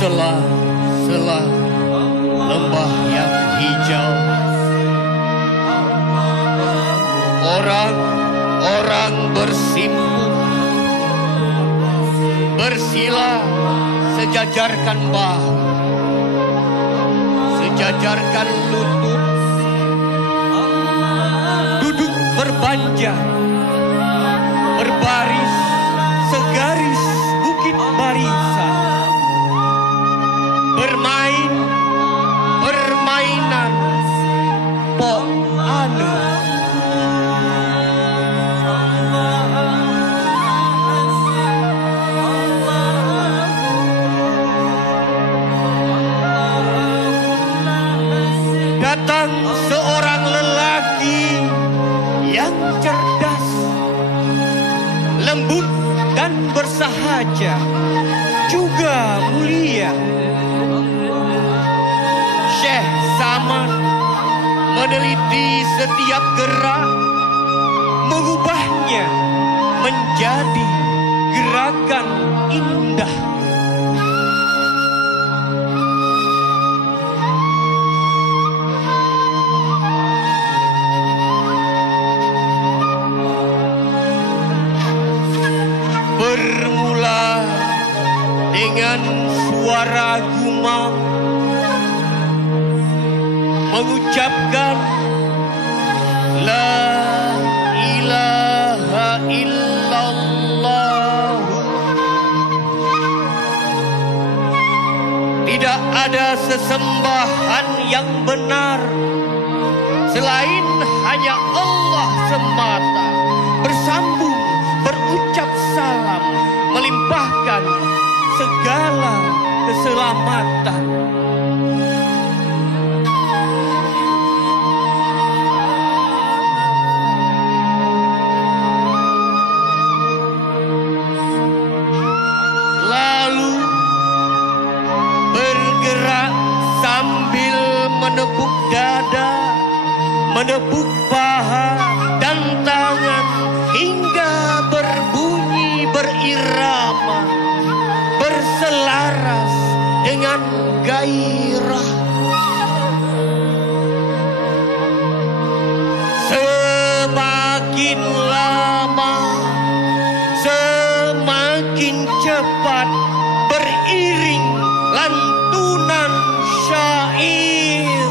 Sela-sela lembah yang hijau, orang-orang bersimpul, bersila sejajarkan bahu, sejajarkan lutut, duduk berbanjar, berbaris segaris bukit barisan, bermain permainan pok anu. Datang seorang lelaki yang cerdas, lembut dan bersahaja, juga mulia. Syekh Saman meneliti setiap gerak, mengubahnya menjadi gerakan indah. Bermula dengan suara gumam, mengucapkan La ilaha illallah. Tidak ada sesembahan yang benar selain hanya Allah semata. Bersambung, berucap salam, melimpahkan segala keselamatan. Lalu bergerak sambil menepuk dada, menepuk paha dan tangan hingga berbunyi berirama, berselaras dengan gairah. Semakin lama, semakin cepat beriring lantunan syair.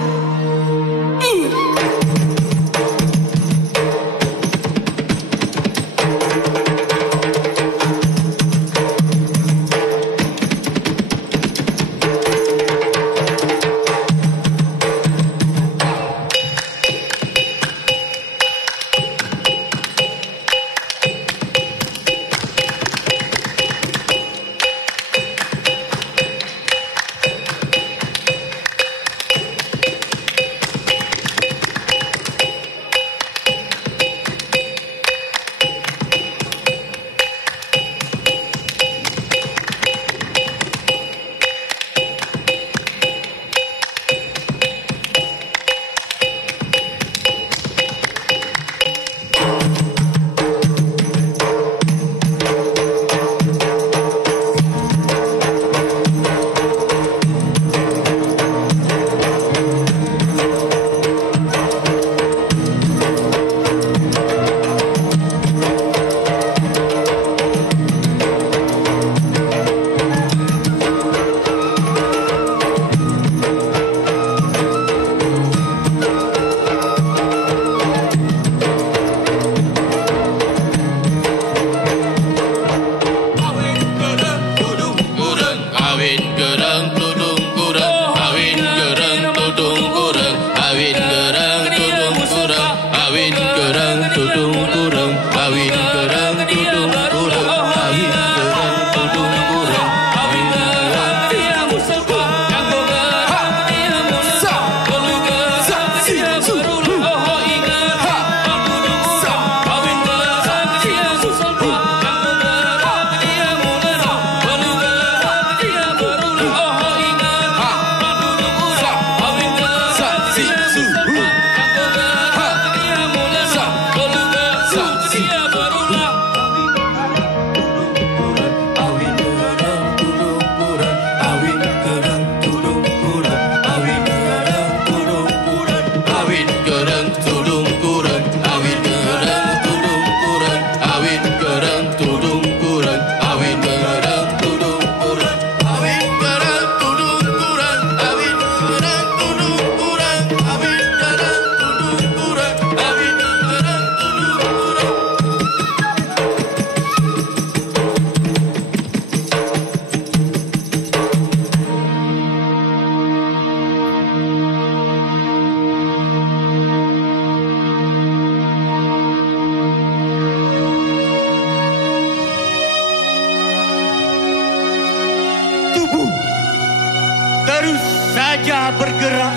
saja bergerak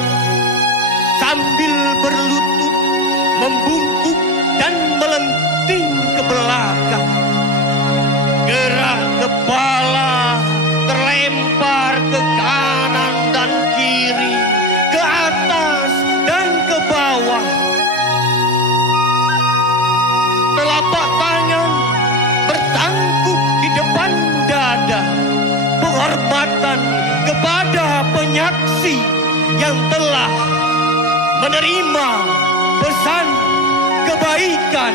sambil berlutut, membungkuk dan melenting ke belakang. Gerak kepala terlempar ke kanan dan kiri, ke atas dan ke bawah. Telapak tangan bertangkup di depan dada, penghormatan kepada penyaksi yang telah menerima pesan kebaikan.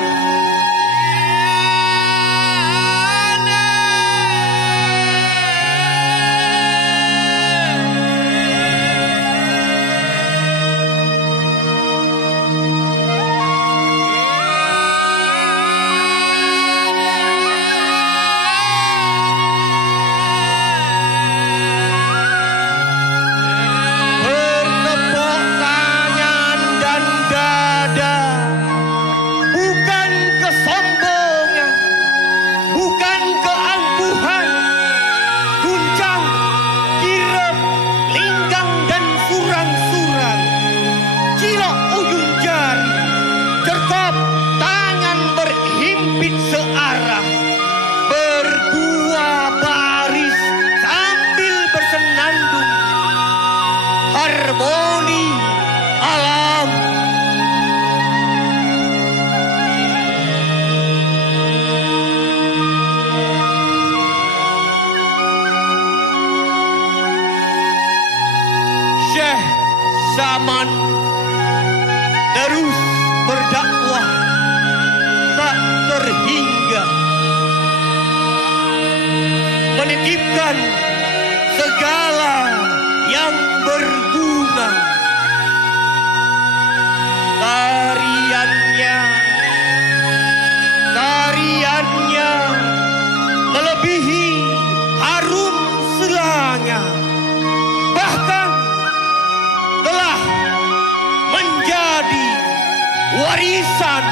Harmoni alam. Syekh Saman terus berdakwah tak terhingga, menitipkan segala yang berguna. Tariannya melebihi harum selanga, bahkan telah menjadi warisan